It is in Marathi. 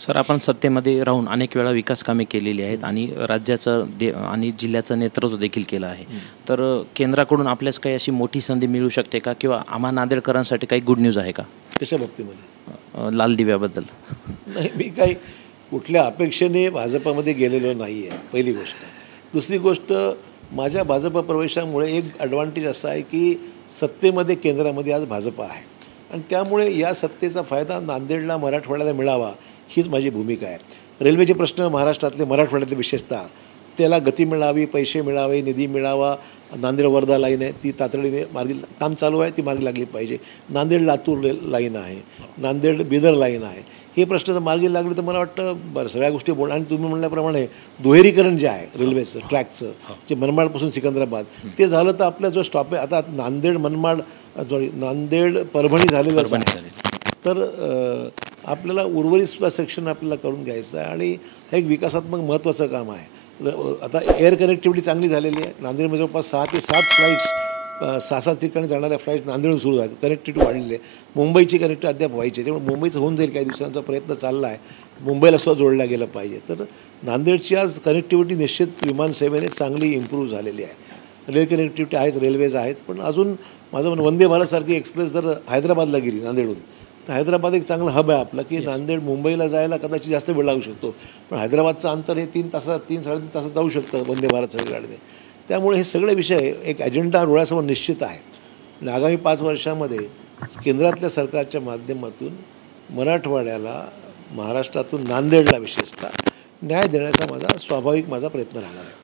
सर, आपण सत्तेमध्ये राहून अनेक वेळा विकास कामे केलेली आहेत आणि राज्याचं आणि जिल्ह्याचं नेतृत्व देखील केलं आहे. तर केंद्राकडून आपल्यास काही अशी मोठी संधी मिळू शकते का, किंवा आम्हा नांदेडकरांसाठी काही गुड न्यूज आहे का? कशा बाबतीमध्ये? लाल दिव्याबद्दल. नाही, मी काही कुठल्या अपेक्षेने भाजपामध्ये गेलेलो नाही आहे, पहिली गोष्ट. दुसरी गोष्ट, माझ्या भाजप प्रवेशामुळे एक ॲडव्हान्टेज असा आहे की सत्तेमध्ये केंद्रामध्ये आज भाजपा आहे आणि त्यामुळे या सत्तेचा फायदा नांदेडला, मराठवाड्याला मिळावा हीच माझी भूमिका आहे. रेल्वेचे प्रश्न महाराष्ट्रातले, मराठवाड्यातले विशेषतः, त्याला गती मिळावी, पैसे मिळावे, निधी मिळावा. नांदेड वर्धा लाईन आहे, ती तातडीने मार्गी काम चालू आहे, ती मार्गी लागली पाहिजे. नांदेड लातूर लाईन आहे, नांदेड बिदर लाईन आहे. हे प्रश्न जर मार्गी लागले तर मला वाटतं बरं सगळ्या गोष्टी बोल. आणि तुम्ही म्हणल्याप्रमाणे दुहेरीकरण जे आहे रेल्वेचं, ट्रॅकचं, जे मनमाडपासून सिकंदराबाद, ते झालं तर आपला जो स्टॉप आहे, आता नांदेड मनमाड, नांदेड परभणी झालेलं आहे. तर आपल्याला उर्वरितसुद्धा सेक्शन आपल्याला करून घ्यायचं आहे आणि हे एक विकासात्मक महत्त्वाचं काम आहे. आता एअर कनेक्टिव्हिटी चांगली झालेली आहे. नांदेडमध्ये जवळपास 6 ते 7 फ्लाईट्स, 6-7 ठिकाणी जाणाऱ्या फ्लाईट नांदेडहून सुरू झाल्या. कनेक्टिव्हिटी वाढलेली आहे. मुंबईची कनेक्टिव्हिटी अद्याप व्हायची आहे, त्यामुळे मुंबईचं होऊन जाईल. काही दिवसांचा प्रयत्न चालला आहे, मुंबईला सुद्धा जोडला गेलं पाहिजे. तर नांदेडची आज कनेक्टिव्हिटी निश्चित विमानसेवेने चांगली इम्प्रूव्ह झालेली आहे. रेल कनेक्टिव्हिटी आहेच, रेल्वेज आहेत, पण अजून माझं म्हणणं वंदे भारतसारखी एक्सप्रेस जर हैदराबादला गेली नांदेडहून, तर हैदराबाद एक चांगलं हब आहे आपलं, की नांदेड मुंबईला जायला कदाचित जास्त वेळ लागू शकतो, पण हैदराबादचं अंतर हे 3-3.5 तासात जाऊ शकतं वंदे भारतसारख्या गाडीने. त्यामुळे हे सगळे विषय एक अजेंडा डोळ्यासमोर निश्चित आहे आणि आगामी 5 वर्षामध्ये केंद्रातल्या सरकारच्या माध्यमातून मराठवाड्याला, महाराष्ट्रातून नांदेडला विशेषतः न्याय देण्याचा माझा प्रयत्न राहणार आहे.